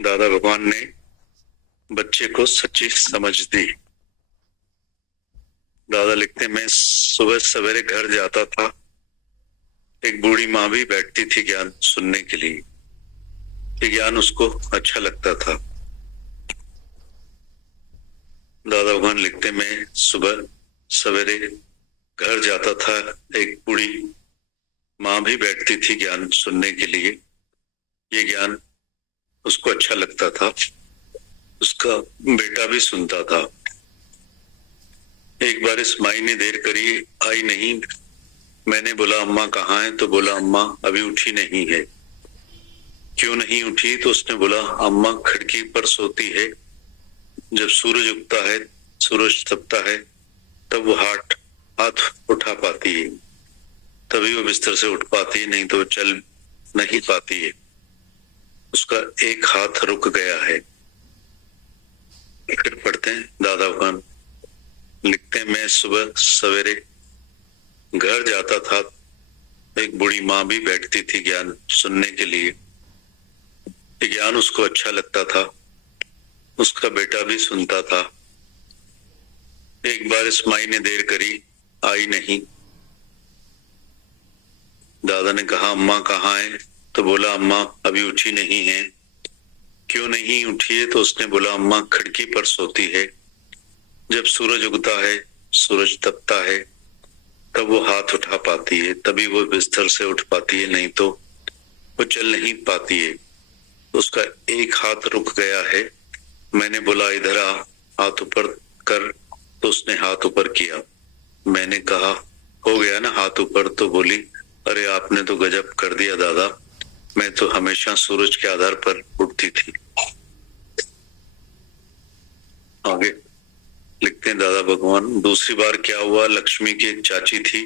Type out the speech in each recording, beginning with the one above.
दादा भगवान ने बच्चे को सच्ची समझ दी। दादा लिखते, मैं सुबह सवेरे घर जाता था, एक बूढ़ी माँ भी बैठती थी ज्ञान सुनने के लिए। ये ज्ञान उसको अच्छा लगता था। दादा भगवान लिखते, मैं सुबह सवेरे घर जाता था, एक बूढ़ी माँ भी बैठती थी ज्ञान सुनने के लिए। ये ज्ञान उसको अच्छा लगता था। उसका बेटा भी सुनता था। एक बार इस माई ने देर करी, आई नहीं। मैंने बोला अम्मा कहाँ है? तो बोला अम्मा अभी उठी नहीं है। क्यों नहीं उठी? तो उसने बोला अम्मा खिड़की पर सोती है, जब सूरज उगता है, सूरज तपता है, तब वो हाथ उठा पाती है, तभी वो बिस्तर से उठ पाती है, नहीं तो चल नहीं पाती है। उसका एक हाथ रुक गया है। फिर पढ़ते हैं। दादा भगवान लिखते हैं, मैं सुबह सवेरे घर जाता था, एक बूढ़ी माँ भी बैठती थी ज्ञान सुनने के लिए। ज्ञान उसको अच्छा लगता था। उसका बेटा भी सुनता था। एक बार इस माई ने देर करी, आई नहीं। दादा ने कहा अम्मा कहाँ है? तो बोला अम्मा अभी उठी नहीं है। क्यों नहीं उठी है? तो उसने बोला अम्मा खिड़की पर सोती है, जब सूरज उगता है, सूरज तपता है, तब वो हाथ उठा पाती है, तभी वो बिस्तर से उठ पाती है, नहीं तो वो चल नहीं पाती है। उसका एक हाथ रुक गया है। मैंने बोला इधर आ, हाथ ऊपर कर। तो उसने हाथ ऊपर किया। मैंने कहा हो गया ना हाथ ऊपर? तो बोली अरे आपने तो गजब कर दिया दादा, मैं तो हमेशा सूरज के आधार पर उठती थी। आगे लिखते हैं दादा भगवान, दूसरी बार क्या हुआ, लक्ष्मी की एक चाची थी,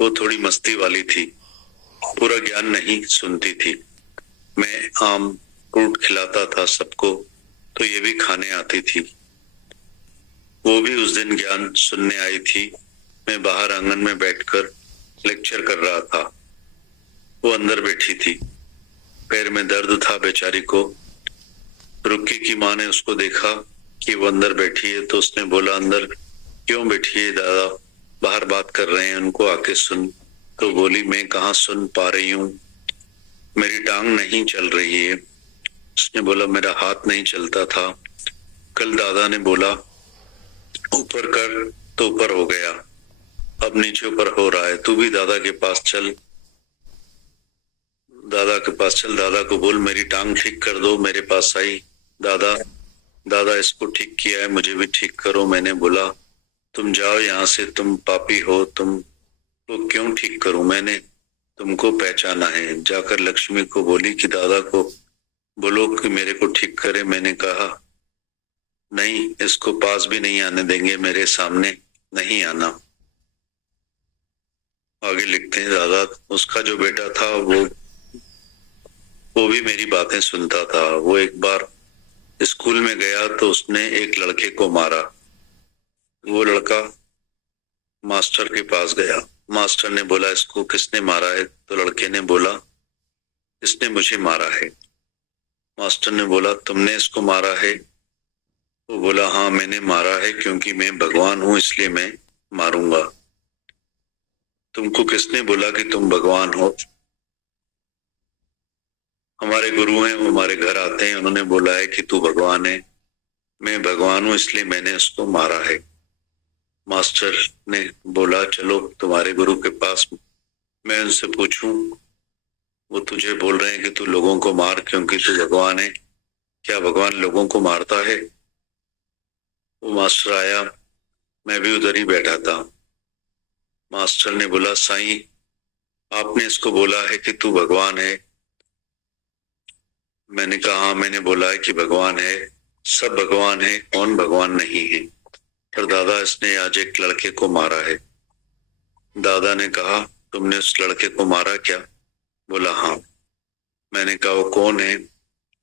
वो थोड़ी मस्ती वाली थी, पूरा ज्ञान नहीं सुनती थी। मैं आम फ्रूट खिलाता था सबको, तो ये भी खाने आती थी। वो भी उस दिन ज्ञान सुनने आई थी। मैं बाहर आंगन में बैठकर लेक्चर कर रहा था। वो अंदर बैठी थी। पैर में दर्द था बेचारी को। रुक्की की माँ ने उसको देखा कि वो अंदर बैठी है, तो उसने बोला अंदर क्यों बैठी है दादा, बाहर बात कर रहे हैं, उनको आके सुन। तो बोली मैं कहाँ सुन पा रही हूँ, मेरी टांग नहीं चल रही है। उसने बोला मेरा हाथ नहीं चलता था। कल दादा ने बोला ऊपर कर, तो ऊपर हो गया, अब नीचे ऊपर हो रहा है, तू भी दादा के पास चल, दादा के पास चल, दादा को बोल मेरी टांग ठीक कर दो। मेरे पास आई, दादा दादा इसको ठीक किया है, मुझे भी ठीक करो। मैंने बोला तुम जाओ यहाँ से, तुम पापी हो, तुम तो क्यों ठीक करूं, मैंने तुमको पहचाना है। जाकर लक्ष्मी को बोली कि दादा को बोलो कि मेरे को ठीक करे। मैंने कहा नहीं, इसको पास भी नहीं आने देंगे, मेरे सामने नहीं आना। आगे लिखते हैं दादा, उसका जो बेटा था वो भी मेरी बातें सुनता था। वो एक बार स्कूल में गया तो उसने एक लड़के को मारा। वो लड़का मास्टर के पास गया। मास्टर ने बोला इसको किसने मारा है? तो लड़के ने बोला इसने मुझे मारा है। मास्टर ने बोला तुमने इसको मारा है? वो बोला हाँ मैंने मारा है, क्योंकि मैं भगवान हूं इसलिए मैं मारूंगा। तुमको किसने बोला कि तुम भगवान हो? हमारे गुरु हैं, वो हमारे घर आते हैं, उन्होंने बोला है कि तू भगवान है। मैं भगवान हूं इसलिए मैंने उसको मारा है। मास्टर ने बोला चलो तुम्हारे गुरु के पास, मैं उनसे पूछूं, वो तुझे बोल रहे हैं कि तू लोगों को मार क्योंकि तू भगवान है, क्या भगवान लोगों को मारता है? वो मास्टर आया, मैं भी उधर ही बैठा था। मास्टर ने बोला साईं आपने इसको बोला है कि तू भगवान है? मैंने कहा हाँ मैंने बोला है कि भगवान है, सब भगवान है, कौन भगवान नहीं है। पर दादा इसने आज एक लड़के को मारा है। दादा ने कहा तुमने उस लड़के को मारा क्या? बोला हाँ। मैंने कहा वो कौन है?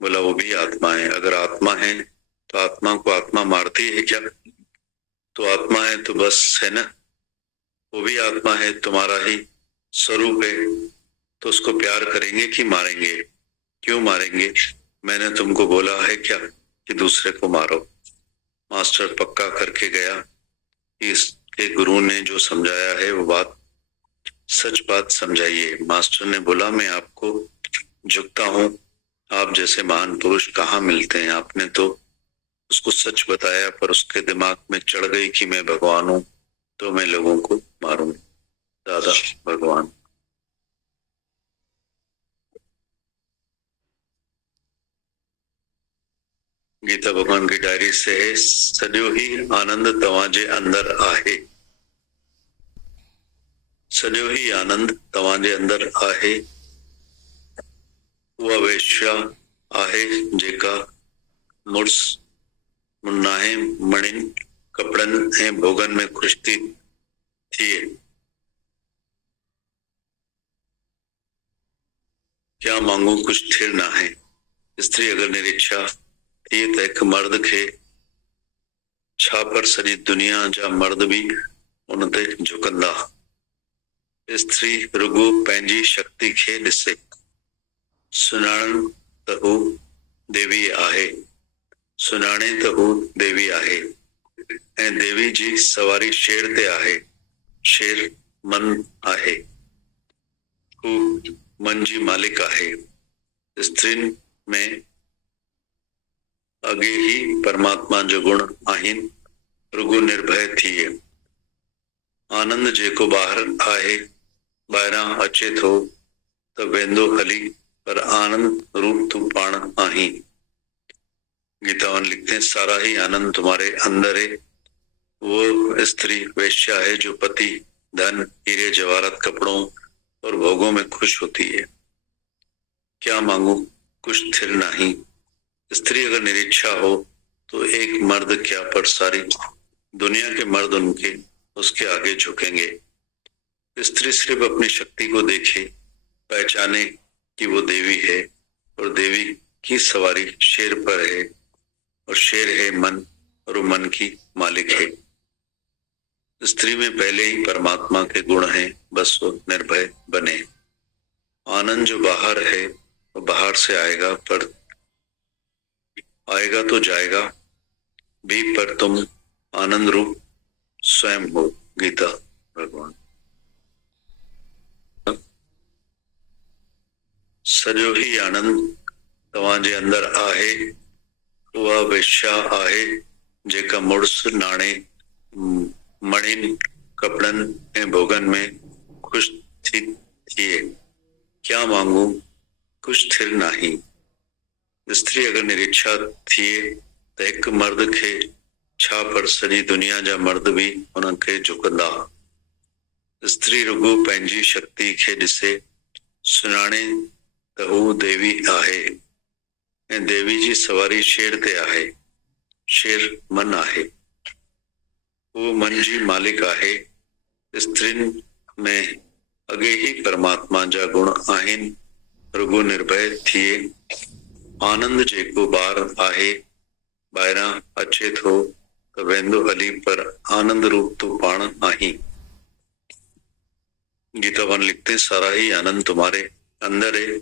बोला वो भी आत्मा है। अगर आत्मा है तो आत्मा को आत्मा मारती है क्या? तो आत्मा है तो बस है ना, वो भी आत्मा है, तुम्हारा ही स्वरूप है, तो उसको प्यार करेंगे कि मारेंगे? क्यों मारेंगे? मैंने तुमको बोला है क्या कि दूसरे को मारो? मास्टर पक्का करके गया कि इसके गुरु ने जो समझाया है वो बात सच बात समझाइए। मास्टर ने बोला, मैं आपको झुकता हूँ, आप जैसे महान पुरुष कहाँ मिलते हैं। आपने तो उसको सच बताया, पर उसके दिमाग में चढ़ गई कि मैं भगवान हूँ, तो मैं लोगों को मारूं। दादा भगवान। गीता भगवान की डायरी से है। सॼो ही आनंद तव्हांजे अंदर आहे, सॼो ही आनंद तव्हांजे अंदर आहे। उहा वेश्या आहे जेका मुड़ुस मुन्नाहे मणिन कपड़न ऐं भोगन में खुश थी थिए। क्या मांगू कुछ थिर ना है। स्त्री अगर निरीक्षा थी त हिकु मर्द खे छा, पर सॼी दुनिया जा मर्द भी उन ते झुकंदा। स्त्री रुगो पंहिंजी शक्ति खे ॾिसे, सुञाणनि त हू देवी आहे, सुञाणे त हू देवी आहे, ऐं देवी जी सवारी शेर ते आहे। शेर मन आहे, हू मन जी मालिक आहे। स्त्रियुनि में अॻे ही परमात्मा जो गुण आहिनि, रुगो निर्भय थिए। आनंद जेको ॿाहिरि आहे, ॿाहिरां अचे थो त वेंदो हली, पर आनंद रूप तू पाण आहीं। गीतावन लिखते हैं, सारा ही आनंद तुम्हारे अंदर है। वो स्त्री वेश्या है जो पति धन हीरे जवाहरात कपड़ों और भोगों में खुश होती है। क्या मांगू कुछ थिर नहीं। स्त्री अगर निरीक्षा हो तो एक मर्द क्या, पर सारी दुनिया के मर्द उनके उसके आगे झुकेंगे। स्त्री सिर्फ अपनी शक्ति को देखे, पहचाने कि वो देवी है, और देवी की सवारी शेर पर है, और शेर है मन, और वो मन की मालिक है। स्त्री में पहले ही परमात्मा के गुण हैं, बस वो निर्भय बने। आनंद जो बाहर है वो बाहर से आएगा, पर आएगा तो जाएगा भी, पर तुम आनंद रूप स्वयं हो। गीता भगवान। सॼो ही आनंद तव्हांजे अंदर आहे। उहा वेश्या आहे जेका मुड़ुस नाणे मणिन कपड़न ऐं भोगन में खुश थी थिए। क्या मांगू कुछ थिर नहीं। स्त्री अगर निरीक्षा थिए त हिकु मर्द खे छा, पर सॼी दुनिया जा मर्द भी उन खे झुकंदा। स्त्री रुगो पंहिंजी शक्ति खे ॾिसे, सुञाणे त हू देवी आहे, ऐं देवी जी सवारी शेर ते आहे। शेर मन आहे, वो मन जी मालिक आहे। स्त्रियुनि में अॻे ही परमात्मा जा गुण आहिनि, रुगो निर्भय थिए। आनंद जेको ॿाहिरि आहे, ॿाहिरां अचे थो त वेंदो हली, पर आनंद रूप तू पाण आहीं। गीतावन लिखते हैं, सारा ही आनंद तुम्हारे अंदर है।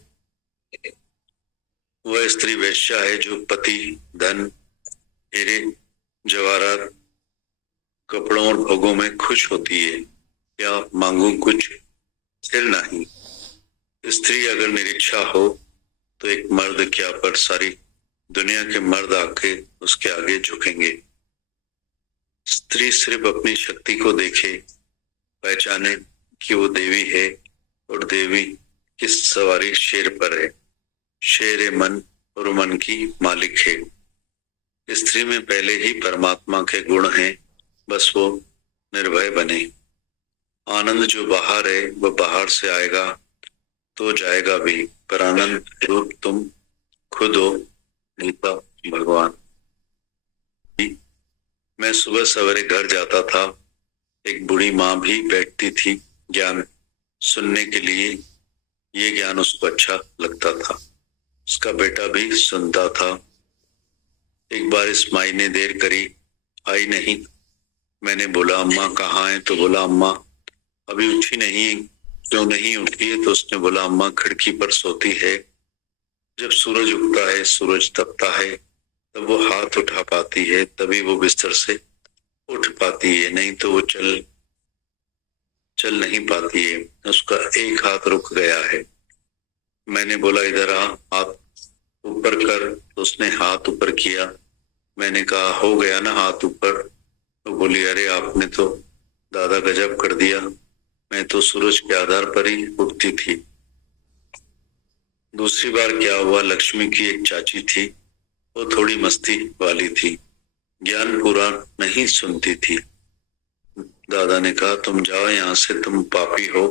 वह स्त्री वेश्या है जो पति धन हीरे जवाहरात कपड़ों और भोगों में खुश होती है। क्या मांगू कुछ थिर नहीं। स्त्री अगर निरीक्षा हो तो एक मर्द क्या, पर सारी दुनिया के मर्द आके उसके आगे झुकेंगे। स्त्री सिर्फ अपनी शक्ति को देखे, पहचाने कि वो देवी है, और देवी की सवारी शेर पर है। शेर मन, और मन की मालिक है। स्त्री में पहले ही परमात्मा के गुण हैं, बस वो निर्भय बने। आनंद जो बाहर है वो बाहर से आएगा तो जाएगा भी, पर आनंद रूप तुम खुद हो। गीता भगवान। मैं सुबह सवेरे घर जाता था, एक बूढ़ी माँ भी बैठती थी ज्ञान सुनने के लिए। ये ज्ञान उसको अच्छा लगता था, उसका बेटा भी सुनता था। एक बार इस माई ने देर करी, आई नहीं। मैंने बोला, अम्मा कहाँ है? तो बोला, अम्मा अभी उठी नहीं। क्यों नहीं उठी है? तो उसने बोला, अम्मा खिड़की पर सोती है। जब सूरज उगता है, सूरज तपता है, तब वो हाथ उठा पाती है, तभी वो बिस्तर से उठ पाती है, नहीं तो वो चल नहीं पाती है। उसका एक हाथ रुक गया है। मैंने बोला इधर आ, हाथ ऊपर कर, तो उसने हाथ ऊपर किया। मैंने कहा हो गया ना हाथ ऊपर? तो बोली अरे आपने तो दादा गजब कर दिया, मैं तो सूरज के आधार पर ही उठती थी। दूसरी बार क्या हुआ, लक्ष्मी की एक चाची थी, वो थोड़ी मस्ती वाली थी, ज्ञान पूरा नहीं सुनती थी। दादा ने कहा तुम जाओ यहाँ से, तुम पापी हो,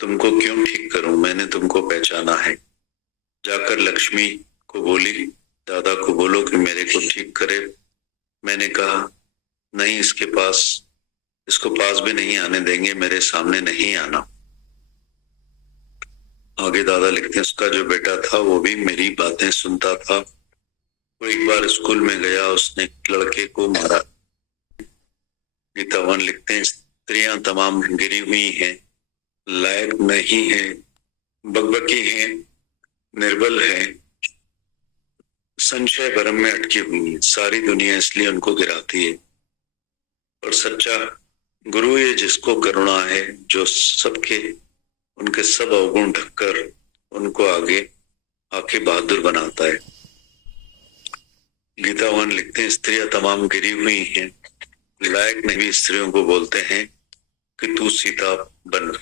तुमको क्यों ठीक करूं, मैंने तुमको पहचाना है। जाकर लक्ष्मी को बोली दादा को बोलो कि मेरे को ठीक करे। मैंने कहा नहीं, इसको पास भी नहीं आने देंगे, मेरे सामने नहीं आना। आगे दादा लिखते हैं उसका जो बेटा था वो भी मेरी बातें सुनता था। वो एक बार स्कूल में गया, उसने एक लड़के को मारा। गीतावन लिखते हैं स्त्रियां तमाम गिरी हुई हैं, लायक नहीं है, बकबकी है, निर्बल है, संशय भरम में अटकी हुई है। सारी दुनिया इसलिए उनको गिराती है। और सच्चा गुरु ये जिसको करुणा है, जो उनके सब अवगुण ढककर उनको आगे आके बहादुर बनाता है। गीतावन लिखते हैं स्त्रियां तमाम गिरी हुई हैं, लायक नहीं स्त्रियों को बोलते हैं कि तू सीता बन।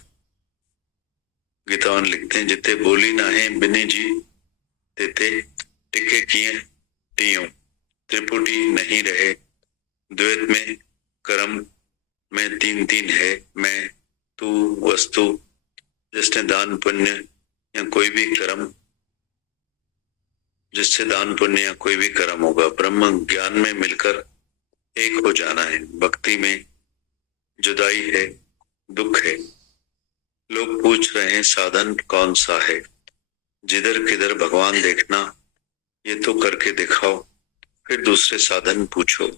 गीतावन लिखते हैं जिते बोली ना है बिनी जी, तेते टिके किए टियों, त्रिपुटी नहीं रहे द्वैत में, कर्म में तीन तीन है, मैं तू वस्तु। जिसने दान पुण्य या कोई भी कर्म, जिससे दान पुण्य या कोई भी कर्म होगा, ब्रह्म ज्ञान में मिलकर एक हो जाना है। भक्ति में जुदाई है, दुख है। लोग पूछ रहे हैं साधन कौन सा है, जिधर किधर भगवान देखना, ये तो करके दिखाओ, फिर दूसरे साधन पूछो।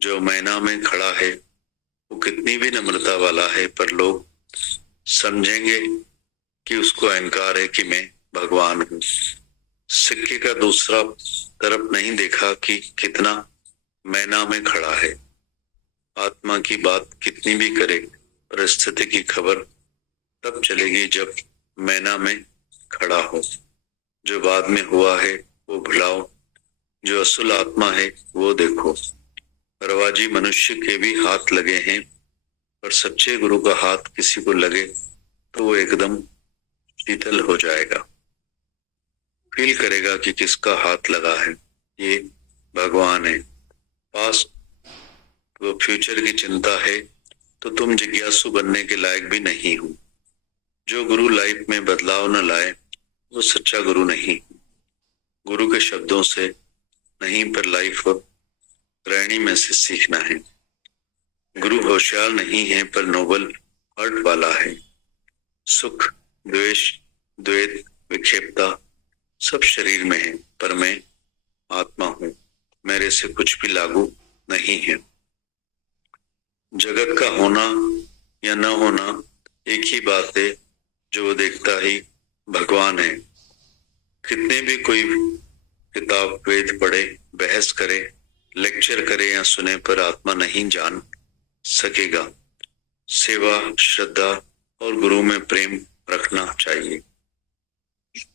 जो मैना में खड़ा है वो कितनी भी नम्रता वाला है, पर लोग समझेंगे कि उसको अहंकार है कि मैं भगवान हूं। सिक्के का दूसरा तरफ नहीं देखा कि कितना मैना में खड़ा है। आत्मा की बात कितनी भी करे, परिस्थिति की खबर तब चलेगी जब मैना में खड़ा हो। जो बाद में हुआ है वो भुलाओ, जो असल आत्मा है वो देखो। रवाजी मनुष्य के भी हाथ लगे हैं, पर सच्चे गुरु का हाथ किसी को लगे तो वो एकदम शीतल हो जाएगा, फील करेगा कि किसका हाथ लगा है, ये भगवान है। पास्ट वो फ्यूचर की चिंता है तो तुम जिज्ञासु बनने के लायक भी नहीं हो। जो गुरु लाइफ में बदलाव न लाए वो सच्चा गुरु नहीं। गुरु के शब्दों से नहीं, पर लाइफ रहनी में से सीखना है। गुरु होशियार नहीं है, पर नोबल हार्ट वाला है। सुख, द्वेष, द्वैत, विक्षेपता सब शरीर में है, पर मैं आत्मा हूँ, मेरे से कुछ भी लागू नहीं है। जगत का होना या न होना एक ही बात है, जो वो देखता ही भगवान है। कितने भी कोई किताब वेद पढ़े, बहस करे, लेक्चर करे या सुने, पर आत्मा नहीं जान सकेगा। सेवा, श्रद्धा और गुरु में प्रेम रखना चाहिए।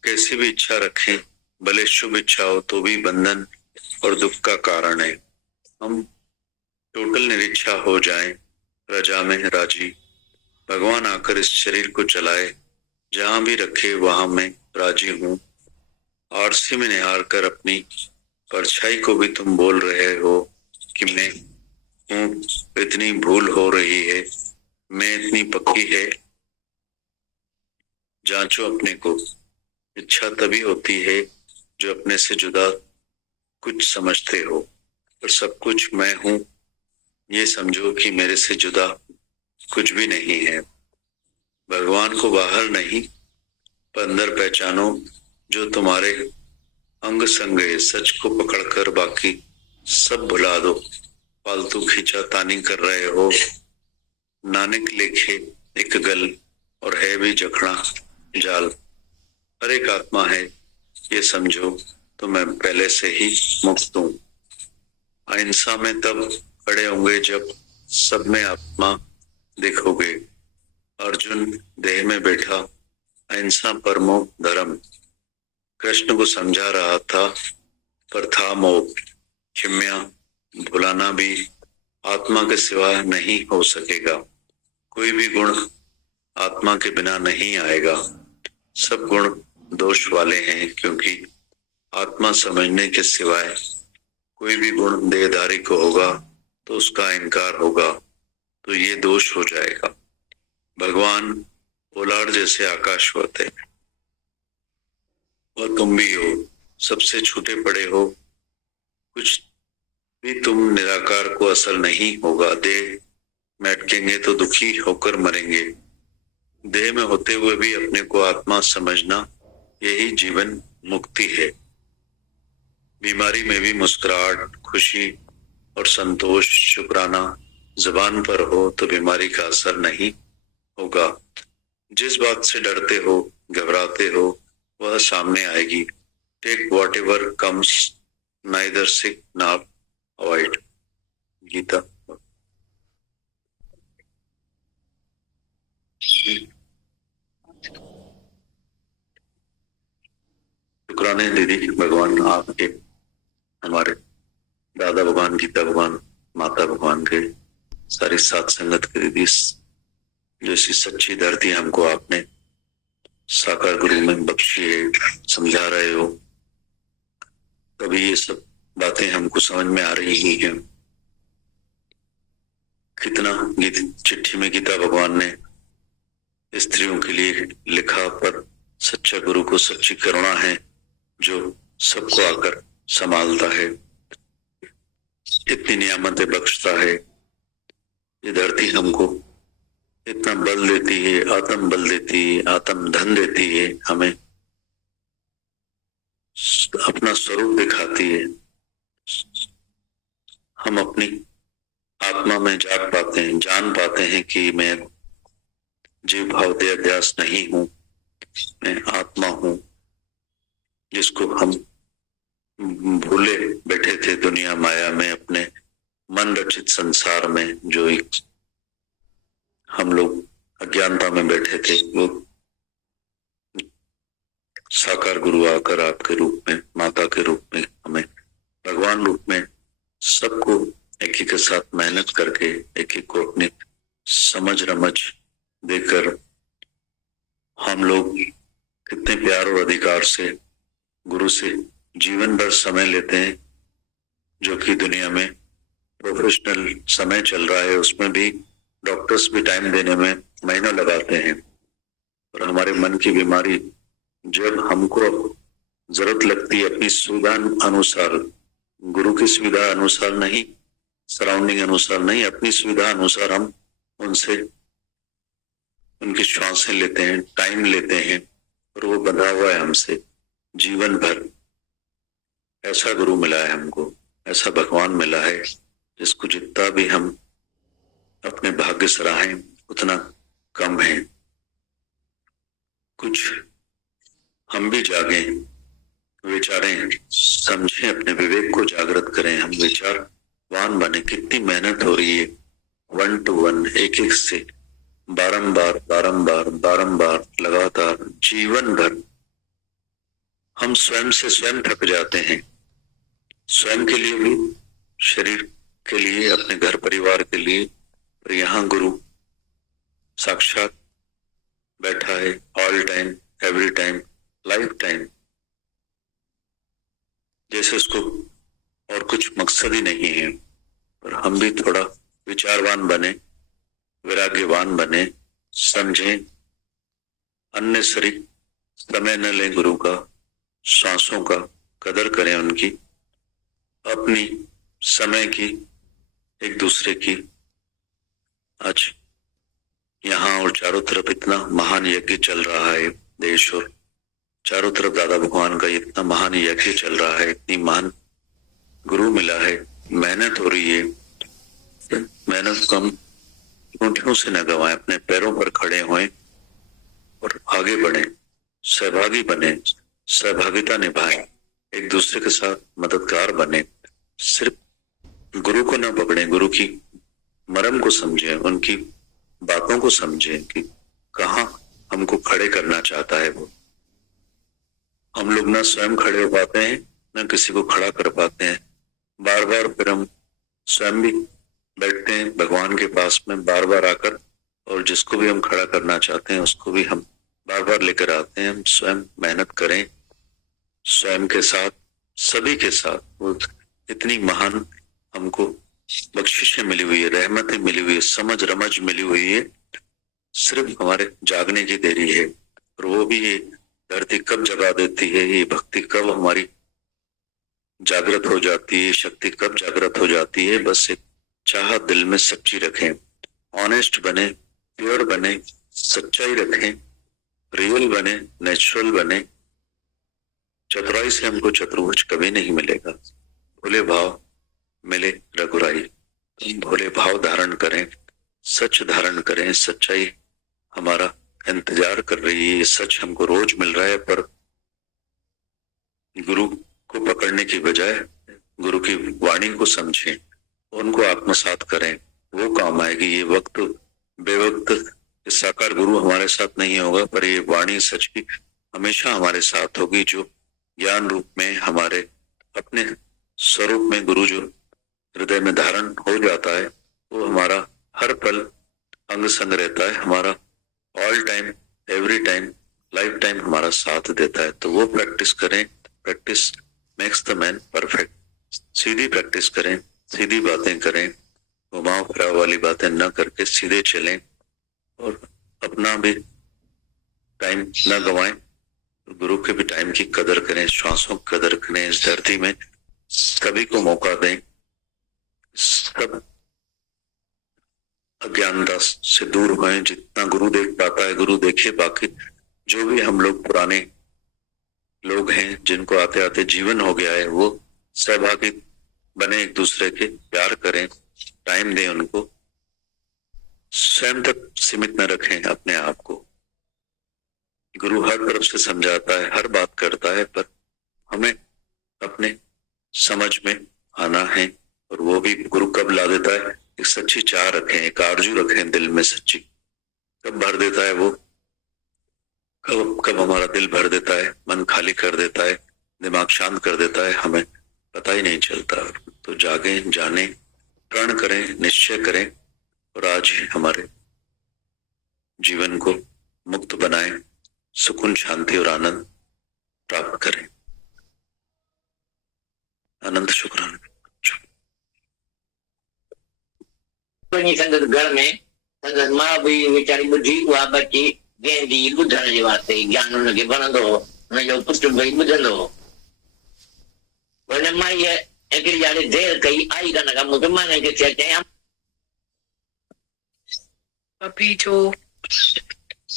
कैसी भी इच्छा रखें, भले शुभ इच्छा हो तो भी बंधन और दुख का कारण है। हम टोटल निरीक्षा हो जाएं, रजा में राजी, भगवान आकर इस शरीर को चलाए, जहां भी रखे वहां मैं राजी हूँ। आरसी में निहार कर अपनी परछाई को भी तुम बोल रहे हो कि मैं हूँ, इतनी भूल हो रही है, मैं इतनी पक्की है, जांचो अपने को। इच्छा तभी होती है जो अपने से जुदा कुछ समझते हो, पर सब कुछ मैं हूँ ये समझो कि मेरे से जुदा कुछ भी नहीं है। भगवान को बाहर नहीं पर अंदर पहचानो, जो तुम्हारे अंग संग है। सच को पकड़कर बाकी सब भुला दो। फालतू खींचा तानी कर रहे हो, नानक लेखे एक गल और है भी जखना जाल। हर एक आत्मा है ये समझो तो मैं पहले से ही मुक्त हूँ। अहिंसा में तब खड़े होंगे जब सब में आत्मा देखोगे। अर्जुन देह में बैठा अहिंसा परमो धर्म कृष्ण को समझा रहा था, पर था मोह। क्षम्या भुलाना भी आत्मा के सिवा नहीं हो सकेगा। कोई भी गुण आत्मा के बिना नहीं आएगा। सब गुण दोष वाले हैं, क्योंकि आत्मा समझने के सिवाय कोई भी गुण देहधारी को होगा तो उसका इनकार होगा, तो ये दोष हो जाएगा। भगवान पोलाड़ जैसे आकाशवत है और तुम भी हो, सबसे छूटे पड़े हो। कुछ भी तुम निराकार को असल नहीं होगा। देह में अटकेंगे तो दुखी होकर मरेंगे। देह में होते हुए भी अपने को आत्मा समझना, यही जीवन मुक्ति है। बीमारी में भी मुस्कुराहट, खुशी और संतोष, शुक्राना जुबान पर हो तो बीमारी का असर नहीं होगा। जिस बात से डरते हो, घबराते हो, वह सामने आएगी। Take whatever comes, neither sick nor avoid. Gita. शुक्राने दीदी भगवान आपके, हमारे दादा भगवान, गीता भगवान, माता भगवान के, सारी सात संगत के दीदी, जैसी सच्ची धरती हमको आपने साकार गुरु में बख्शी है, समझा रहे हो। तभी ये सब बातें हमको समझ में आ रही ही हैं। कितना गीत चिट्ठी में गीता भगवान ने स्त्रियों के लिए लिखा, पर सच्चा गुरु को सच्ची करुणा है जो सबको आकर संभालता है, इतनी नियामतें बख्शता है। ये धरती हमको इतना बल देती है, आत्म बल देती है, आत्म धन देती है, हमें अपना स्वरूप दिखाती है। हम अपनी आत्मा में जाग पाते हैं, जान पाते हैं कि मैं जीव भाव देह अध्यास नहीं हूं, मैं आत्मा हूं, जिसको हम भूले बैठे थे दुनिया माया में, अपने मन रचित संसार में। जो एक हम लोग अज्ञानता में बैठे थे, वो साकार गुरु आकर आपके रूप में, माता के रूप में, हमें भगवान रूप में सबको एक ही के साथ मेहनत करके एक एक को अपनी समझ रमझ देकर हम लोग कितने प्यार और अधिकार से गुरु से जीवन भर समय लेते हैं। जो कि दुनिया में प्रोफेशनल समय चल रहा है, उसमें भी डॉक्टर्स भी टाइम देने में महीनों लगाते हैं। और हमारे मन की बीमारी जब हमको जरूरत लगती है, अपनी सुविधा अनुसार, गुरु की सुविधा अनुसार नहीं, सराउंडिंग अनुसार नहीं, अपनी सुविधा अनुसार हम उनसे उनकी श्वासें लेते हैं, टाइम लेते हैं, और वो बंधा हुआ है हमसे जीवन भर। ऐसा गुरु मिला है हमको, ऐसा भगवान मिला है, जिसको जितना भी हम अपने भाग्य सराहें उतना कम है। कुछ हम भी जागें, विचारें, समझें, अपने विवेक को जागृत करें, हम विचारवान बने। कितनी मेहनत हो रही है, 1 to 1, एक एक से बारंबार बारंबार बारंबार लगातार जीवन भर। हम स्वयं से स्वयं थक जाते हैं, स्वयं के लिए भी, शरीर के लिए, अपने घर परिवार के लिए। पर यहाँ गुरु साक्षात बैठा है, all time, every time, life time. जैसे उसको और कुछ मकसद ही नहीं है। पर हम भी थोड़ा विचारवान बने, वैराग्यवान बने, समझें, अननेसेसरी समय न लें गुरु का, सांसों का कदर करें उनकी, अपनी समय की, एक दूसरे की। आज यहाँ और चारों तरफ इतना महान यज्ञ चल रहा है, देश और चारों तरफ दादा भगवान का इतना महान यज्ञ चल रहा है, इतनी महान गुरु मिला है, मेहनत हो रही है। मेहनत को हम ऊँटियों से न गवाएं, अपने पैरों पर खड़े होएं और आगे बढ़ें, सहभागी बने, सहभागिता निभाएं, एक दूसरे के साथ मददगार बने, सिर्फ गुरु को न पकड़े, गुरु की मर्म को समझें, उनकी बातों को समझें कि कहाँ हमको खड़े करना चाहता है वो। हम लोग ना स्वयं खड़े हो पाते हैं न किसी को खड़ा कर पाते हैं। बार बार फिर हम स्वयं भी बैठते हैं भगवान के पास में बार बार आकर, और जिसको भी हम खड़ा करना चाहते हैं उसको भी हम बार बार लेकर आते हैं। हम स्वयं मेहनत करें, स्वयं के साथ, सभी के साथ। वो इतनी महान हमको बख्शिशें मिली हुई है, रहमतें मिली हुई है, समझ रमज मिली हुई है, सिर्फ हमारे जागने की देरी है। और वो भी ये धरती कब जगा देती है, ये भक्ति कब हमारी जागृत हो जाती है, शक्ति कब जागृत हो जाती है। बस एक चाह दिल में सच्ची रखें, ऑनेस्ट बने, प्योर बने, सच्चाई रखें, रियल बने, नेचुरल बने। चतुराई से हमको चतुर्भुज कभी नहीं मिलेगा। भोले भाव मिले रघुराई। भोले भाव धारण करें, सच धारण करें। सच्चाई हमारा इंतजार कर रही है, सच हमको रोज मिल रहा है, पर गुरु को पकड़ने की बजाय गुरु की वाणी को समझें, उनको आत्मसात करें, वो काम आएगी। ये वक्त बेवक्त साकार गुरु हमारे साथ नहीं होगा, पर ये वाणी सच की हमेशा हमारे साथ होगी, जो ज्ञान रूप में हमारे अपने स्वरूप में गुरु जो हृदय में धारण हो जाता है, वो हमारा हर पल अंग संग रहता है, हमारा all time, every time, life time हमारा साथ देता है। तो वो प्रैक्टिस करें। Practice makes the man perfect. Sidhi practice करें, सीधी बातें करें, घुमाव फिराव वाली बातें न करके सीधे चलें, और अपना भी टाइम न गवाएं, गुरु के भी टाइम की कदर करें, श्वासों की कदर करें। इस धरती में सभी को मौका दें, सब अज्ञानता से दूर होएं। जितना गुरु देख पाता है गुरु देखे, बाकी जो भी हम लोग पुराने लोग हैं जिनको आते आते जीवन हो गया है, वो सहभागी बने, एक दूसरे के प्यार करें, टाइम दें उनको। स्वयं तक सीमित न रखें अपने आप को। गुरु हर तरफ से समझाता है, हर बात करता है, पर हमें अपने समझ में आना है। और वो भी गुरु कब ला देता है, एक सच्ची चाह रखें, एक आरजू रखें दिल में सच्ची। कब भर देता है वो, कब कब हमारा दिल भर देता है, मन खाली कर देता है, दिमाग शांत कर देता है, हमें पता ही नहीं चलता। तो जागें, जाने, प्रण करें, निश्चय करें, और आज ही हमारे जीवन को मुक्त बनाएं, सुकून, शांति और आनंद प्राप्त करें। अनंत शुक्राना। संगत घर में संगत मां भी वीचारी ॿुधी उहा बची जंहिंजी ॿुधण जे वास्ते ज्ञान हुनखे वणंदो हो, हुनजो पुटु भई ॿुधंदो हो। हुन माईअ हिकिड़ी ॼाणे देरि कई, आई कान का मुसलमान खे चयां। अभी जो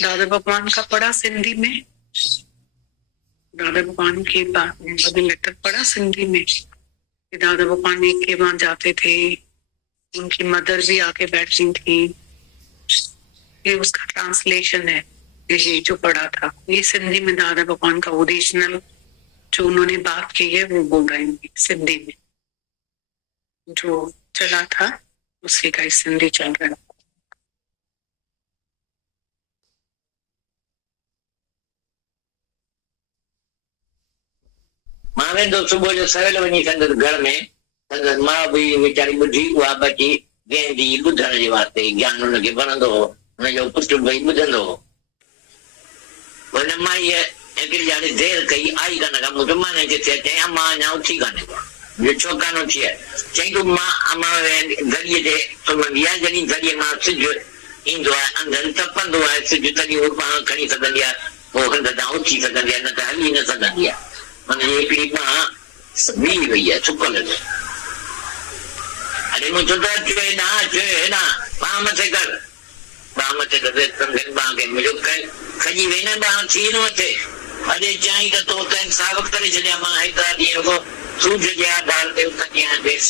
दादा भगवान का पढ़ा सिंधी में, दादा भगवान के बदले लेटर पढ़ा सिंधी में। दादा भगवान एक के वहां जाते थे, उनकी मदर भी आके बैठती थी। ये उसका ट्रांसलेशन है, ये जो पढ़ा था, ये सिंधी में दादा भगवान का ओरिजिनल जो उन्होंने बात की है वो बोल रहे हैं सिंधी में। जो चला था उसी का सिंधी चल रहा है। मां वेंदो सुबुह जो सवेल वञी संगत घर में, संगत मां बि वीचारी ॿुधी उहा बची जंहिंजी ॿुधण जे वास्ते ज्ञान हुनखे वणंदो हो, हुनजो पुटु भई ॿुधंदो हो। हुन माईअ हिकिड़ी ॼाणे देरि कई, आई कान का मुसलमान खे चयां मां अञा उथी कान्हे को, जो छो कान उथी आहे? चई तूं मां दरीअ ते सुम्हंदी आहे, जॾहिं दरीअ मां सिजु ईंदो आहे, अंदरि तपंदो आहे सिजु, तॾहिं उहो पाण खणी सघंदी आहे, पोइ हंध तां उथी सघंदी आहे, न त हली न सघंदी आहे। माना हिकिड़ी मां बीह वई आहे सुकल में। अरे मूं चयो अचो हेॾां बांह मथे कर, बांह मथे कर, बांह खे मुंहिंजो खजी वई न, बांह थी न मथे। अॼु चाई त तो त साबित करे छॾिया, मां हिकु ॾींहं रुॻो सूझ जे आधार ते उथंदी आहियां बेस।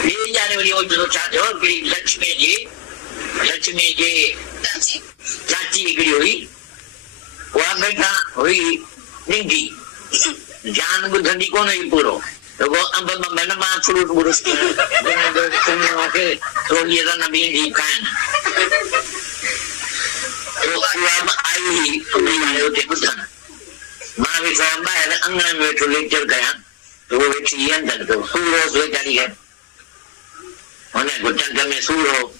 ॿिए ॼाणे वरी ओचितो छा थियो, हिकिड़ी लक्ष्मी जी चाची हिकिड़ी हुई, वहां बैठा हुई निंगी जान बुद्धि को नहीं पूरो तो वो अब मैंने मां फ्रूट बुरुस के तो ये तो नबी जी खान तो अब आई नहीं आए होते बुद्धन मां भी साहब बाहर अंगन में तो लेक्चर गया तो वो बेटी अंदर तो सूरो से जारी है उन्हें गुटन में सूरो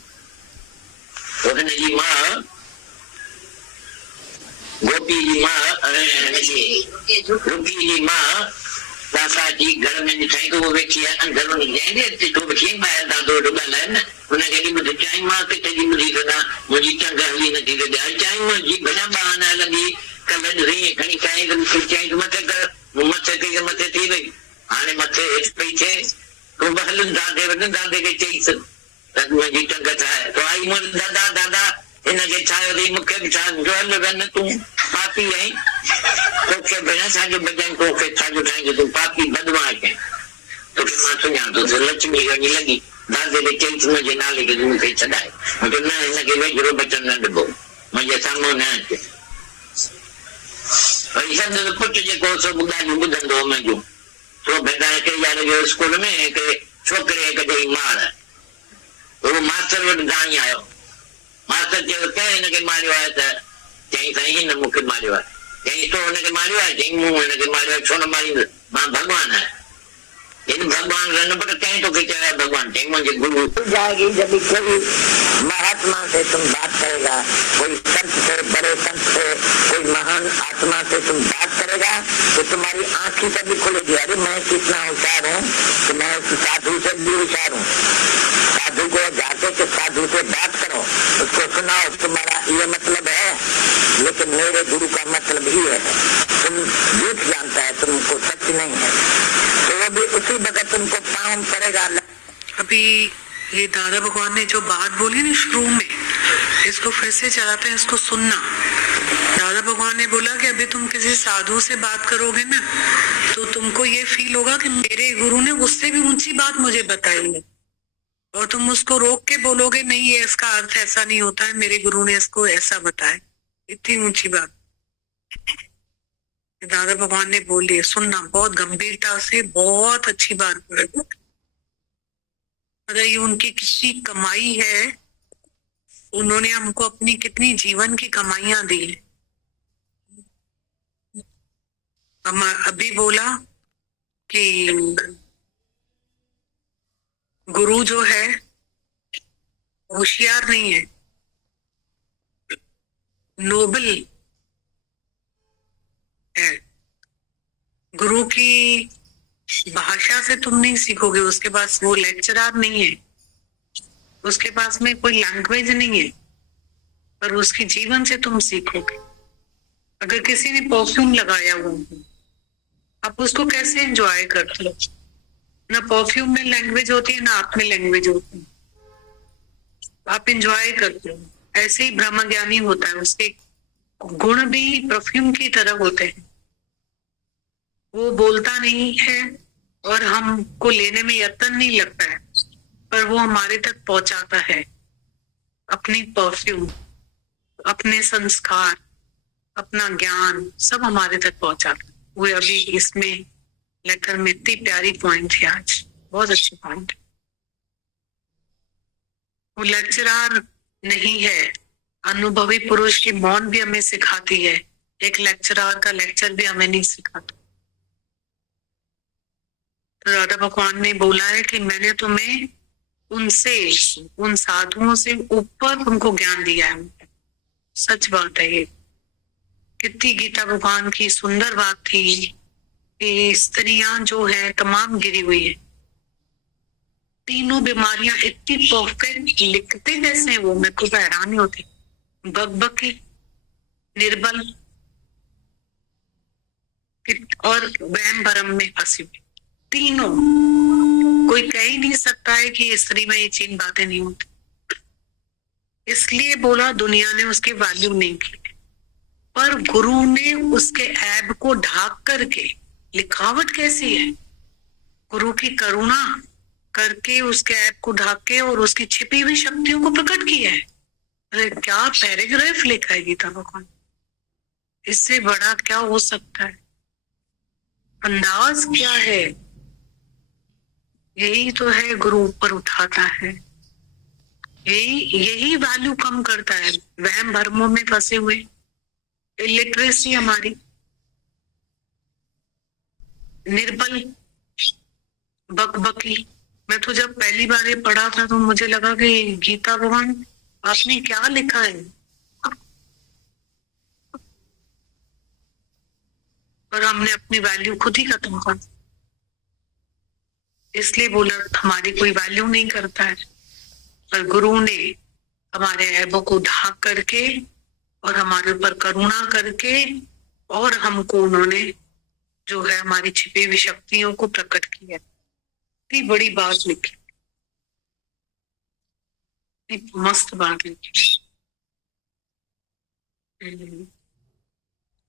जी मां गोपी जी मां रुकी जी मां दासा जी घर में दिखाई तो वो बेटी अंदर नहीं जाएंगे तो बेटी बाहर दादो डुबल है ना उन्हें कही मुझे चाय मां के तेरी मुझे कदा मुझे चंगा ही नहीं दे दे चाय मुझे बना बहाना लगी कल रे खणी चाय को चाय मत थी वई हाणे मथे हेठ पई थे तो बहल दादे के चई तक मुझे चंगा था तो आई मुझे दादा दादा इनके छायो दी मुख्य विचार जो लगन तू पापी है तो के बिना साजो बजन को के साजो टाइम तू पापी बदमाश है तो फिर मां सुना तो लक्ष्मी गनी लगी दादे के चेंज में जना लेके तुम के चढ़ाए तो ना इनके वे जरूर बचन न दबो मुझे सामो ना है और इस अंदर कुछ जे को सब बुदा बुदन दो में जो तो बेटा के यार जो स्कूल में के छोकरे के दे मार वो मास्टर वट गाणी आयो मास्टर जो कहे इनके मारियो है तो चई सही न मुखे मारियो है चई तो उनके मारियो है चई मुंह इनके मारियो छो न मारी मां भगवान है इन भगवान रन पर कहीं तो के चाहे भगवान चई मुझे गुरु जाएगी जब कोई महात्मा से तुम बात करेगा कोई संत से बड़े संत से कोई महान आत्मा से तुम बात करेगा तो तुम्हारी आंखें कभी खुलेगी अरे मैं कितना होशियार हूँ कि मैं साधु से भी होशियार हूँ साधु को जाके के साधु से बात करो उसको सुनाओ तुम्हारा ये मतलब है लेकिन मेरे गुरु का मतलब ही है तुम झूठ जानता है तुमको सत्य नहीं है तो वो भी उसी वक्त तुमको काम करेगा। अभी ये दादा भगवान ने जो बात बोली ना शुरू में इसको फिर से चलाते हैं इसको सुनना। दादा भगवान ने बोला कि अभी तुम किसी साधु से बात करोगे ना तो तुमको ये फील होगा कि मेरे गुरु ने उससे भी ऊंची बात मुझे बताई है और तुम उसको रोक के बोलोगे नहीं ये इसका अर्थ ऐसा नहीं होता है मेरे गुरु ने इसको ऐसा बताया। इतनी ऊंची बात दादा भगवान ने बोली है, सुनना बहुत गंभीरता से, बहुत अच्छी बात बोली। अगर ये उनकी कितनी कमाई है, उन्होंने हमको अपनी कितनी जीवन की कमाइयां दी है। हम अभी बोला कि गुरु जो है होशियार नहीं है, नोबल है। गुरु की भाषा से तुम नहीं सीखोगे, उसके पास वो लेक्चरर नहीं है, उसके पास में कोई लैंग्वेज नहीं है, पर उसके जीवन से तुम सीखोगे। अगर किसी ने परफ्यूम लगाया हुआ आप उसको कैसे एंजॉय करते हो? ना परफ्यूम में लैंग्वेज होती है ना आप में लैंग्वेज होती है, आप एंजॉय करते हो। ऐसे ही ब्रह्म ज्ञानी होता है, उसके गुण भी परफ्यूम की तरह होते हैं। वो बोलता नहीं है और हमको लेने में यत्न नहीं लगता है, पर वो हमारे तक पहुंचाता है अपनी परफ्यूम, अपने संस्कार, अपना ज्ञान सब हमारे तक पहुंचाता है। वो अभी इसमें लेक्चर में इतनी प्यारी पॉइंट है, आज बहुत अच्छी पॉइंट। वो लेक्चरर नहीं है, अनुभवी पुरुष की मौन भी हमें सिखाती है, एक लेक्चरर का लेक्चर भी हमें नहीं सिखाता। तो राधा भगवान ने बोला है कि मैंने तुम्हें उनसे, उन साधुओं से ऊपर तुमको ज्ञान दिया है। सच बात है ये। कितनी गीता भगवान की सुंदर बात थी कि स्त्रियां जो है तमाम गिरी हुई है, तीनों बीमारियां इतनी परफेक्ट लिखते कैसे वो, मेरे को हैरानी होती। बकबकी, निर्बल और वहम भरम में फंसी हुई, तीनों। कोई कह ही नहीं सकता है कि स्त्री में ये चीन बातें नहीं होती। इसलिए बोला दुनिया ने उसकी वैल्यू नहीं की, पर गुरु ने उसके ऐब को ढाक करके, लिखावट कैसी है, गुरु की करुणा करके उसके ऐब को ढाक के और उसकी छिपी हुई शक्तियों को प्रकट किया है। अरे क्या पैराग्राफ लिखा है गीता भगवान। इससे बड़ा क्या हो सकता है? अंदाज क्या है? यही तो है गुरु ऊपर उठाता है, यही वैल्यू कम करता है। वहम भरमों में फंसे हुए, इलिटरेसी हमारी, निर्बल बकबकी। मैं तो जब पहली बार ये पढ़ा था तो मुझे लगा कि गीता भगवान आपने क्या लिखा है, पर हमने अपनी वैल्यू खुद ही खत्म कर, इसलिए बोला हमारी कोई वैल्यू नहीं करता है। पर गुरु ने हमारे ऐबों को ढाक करके और हमारे ऊपर करुणा करके और हमको उन्होंने जो है हमारी छिपी हुई शक्तियों को प्रकट किया। इतनी बड़ी बात लिखी, इतनी मस्त बात लिखी।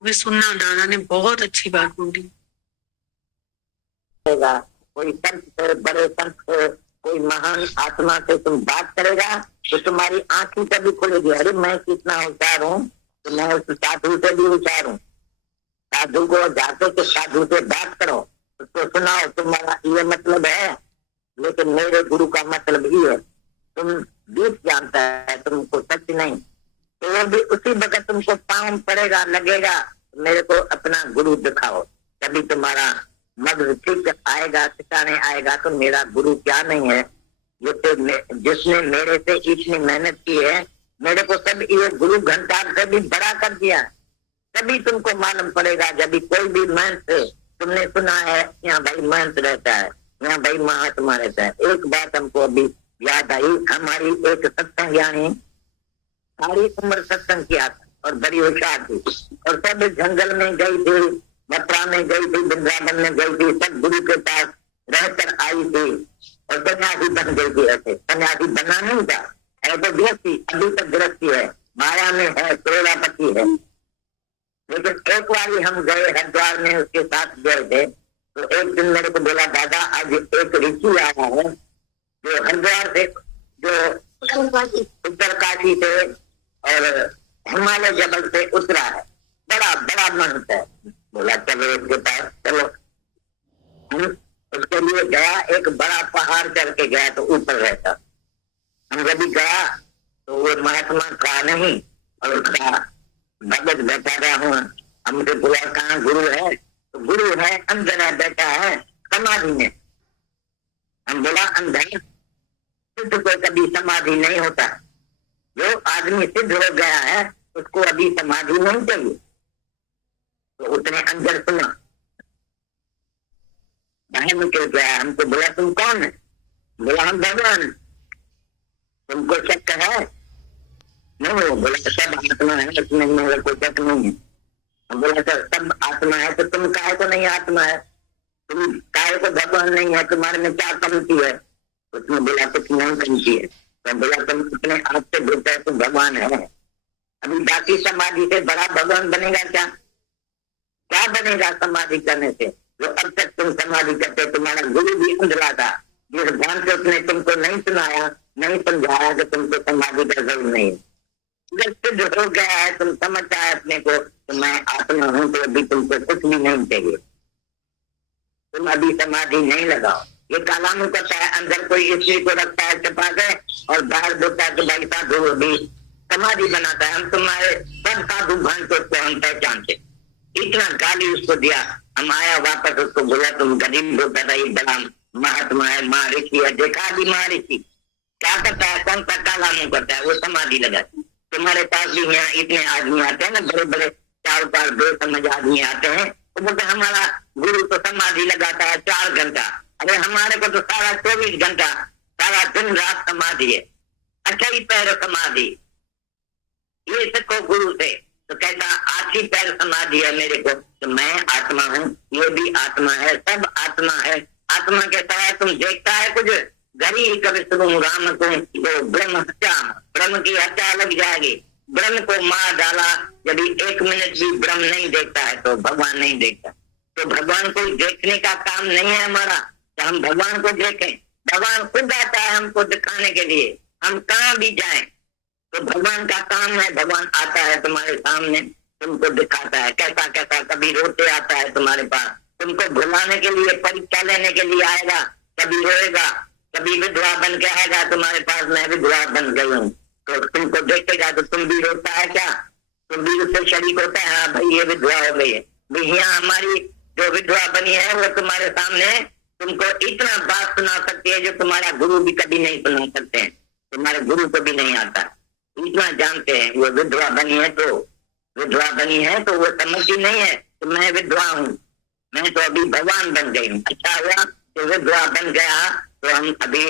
वे सुनना, दादा ने बहुत अच्छी बात बोली। कोई संत से, बड़े संत से, कोई महान आत्मा से तुम बात करेगा तो तुम्हारी आंखें कभी खुलेगी। अरे मैं कितना होशियार हूँ, तो मैं उस साधु से भी होशियार हूँ। साधु को जाके तो साधु से बात करो, उसको सुनाओ तुम्हारा ये मतलब है, लेकिन मेरे गुरु का मतलब ही है। तुम बीच जानता है, तुमको सच नहीं, तो वो भी उसी वक्त तुमको पाँव पड़ेगा, लगेगा मेरे को अपना गुरु दिखाओ। तभी तुम्हारा मग्न ठीक आएगा, ठिकाने आएगा। तो मेरा गुरु क्या नहीं है, जिसने मेरे से इतनी मेहनत की है, मेरे को सब ये गुरु घंटार से भी बड़ा कर दिया। तभी तुमको मालूम पड़ेगा। जब भी कोई भी महंत तुमने सुना है यहाँ भाई महंत रहता है, यहाँ भाई महात्मा रहता है। एक बात हमको अभी याद आई, हमारी एक सत्संग ज्ञानी सारी उम्र सत्संग किया था और बड़ी होशियार थी, और सब जंगल में गई थी, मथुरा में गई थी, वृंदावन में गई थी, सब गुरु के पास रहकर आई थी और सन्यासी बन गई थी। ऐसे सन्यासी बनना नहीं था, ऐसे गृहस्थी, अभी तक गृहस्थी है, माया में है, प्रेरापति है। लेकिन एक बार हम गए हरिद्वार में, उसके साथ गए थे, तो एक दिन मेरे को बोला, दादा आज एक ऋषि आया है जो हरिद्वार से, जो उत्तरकाशी से और हिमालय जबल से उतरा है, बड़ा बड़ा महंत है। बोला चलो उसके पास चलो। उसके लिए गया, एक बड़ा पहाड़ चढ़ के गया तो ऊपर रहता। हम जब गया तो वो महात्मा का नहीं और उसका भगत बैठा रहा हूँ। हमसे बोला कहाँ गुरु है, तो गुरु है अंदर है, बैठा है समाधि में। हम बोला अंदर सिद्ध को कभी समाधि नहीं होता, जो आदमी सिद्ध हो गया है उसको अभी समाधि नहीं चाहिए। तो उसने अंदर सुना, बाहर निकल गया। हमको बोला तुम कौन है? बोला हम भगवान। तुमको शक है? नहीं। बोला सब आत्मा है, इसमें मेरे को शक नहीं है। हम बोला सर सब आत्मा है, तो तुम काहे को नहीं आत्मा है? तुम काहे को भगवान नहीं है? तुम्हारे में क्या कमती है? उसने बोला कुछ नहीं कमती है। तो बोला तुम अपने आप से बोलता है तुम भगवान है, अभी बाकी समाधि से बड़ा भगवान बनेगा क्या? क्या बनेगा समाधि करने से? जो अब तक तुम समाधि करते, तुम्हारा गुरु भी अंधला था, जिस ध्यान से उसने तुमको नहीं सुनाया, नहीं समझाया कि तुमको समाधि का जरूर नहीं है। जब सिद्ध हो गया है, तुम समझता है अपने को तो मैं आत्मा हूँ, तो अभी तुमको कुछ भी नहीं चाहिए, तुम अभी समाधि नहीं लगाओ। ये कालामु करता है, अंदर कोई स्त्री को रखता है छुपा के और बाहर बोलता है कि भाई साधु अभी समाधि बनाता है। हम तुम्हारे सब साधु भान को हम पहचानते। इतना गाली उसको दिया। हम आया वापस, उसको बोला तुम गरीब होता था, ये बड़ा महात्मा है, माँ ऋषि है। देखा अभी माँ ऋषि क्या करता है, कौन सा काला मुंह करता है, वो समाधि लगा। तुम्हारे पास भी यहाँ इतने आदमी आते हैं ना, बड़े बड़े 4 बेसमझ आदमी आते हैं, तो बोलते हमारा गुरु तो समाधि लगाता है 4 घंटा। अरे हमारे को तो सारा 24 घंटा, सारा दिन रात समाधि है, अच्छा ही पैर समाधि। ये सबको गुरु से तो कहता आखी पैर समाधि है मेरे को, तो मैं आत्मा हूँ, ये भी आत्मा है, सब आत्मा है। आत्मा के तरह तुम देखता है कुछ गरी कभी सुनो राम को तो ब्रह्म हत्या, ब्रह्म की हत्या लग जाएगी। ब्रह्म को मार डाला, यदि 1 मिनट भी ब्रह्म नहीं देखता है तो भगवान नहीं देखता। तो भगवान को देखने का काम नहीं है हमारा, तो हम भगवान को देखें। भगवान खुद आता है हमको दिखाने के लिए, हम कहाँ भी जाएं तो भगवान का काम है। भगवान आता है तुम्हारे सामने, तुमको दिखाता है कैसा कैसा, कभी रोते आता है तुम्हारे पास, तुमको भुलाने के लिए, परीक्षा लेने के लिए आएगा, कभी रोएगा, कभी विधवा बन के आएगा तुम्हारे पास, मैं विधवा बन गई हूँ, तो तुमको देखेगा तो तुम भी रोता है क्या, तुम भी उससे शरीक होता है, हाँ भाई ये विधवा हो गई है। भैया हमारी जो विधवा बनी है वो तुम्हारे सामने तुमको इतना बात सुना सकती है जो तुम्हारा गुरु भी कभी नहीं सुना सकते हैं, तुम्हारे गुरु को भी नहीं आता, इतना जानते हैं। वो विधवा बनी है तो वो समझती नहीं है तो मैं विधवा हूँ, मैं तो अभी भगवान बन गई हूँ। अच्छा हुआ तो विधवा बन गया तो हम अभी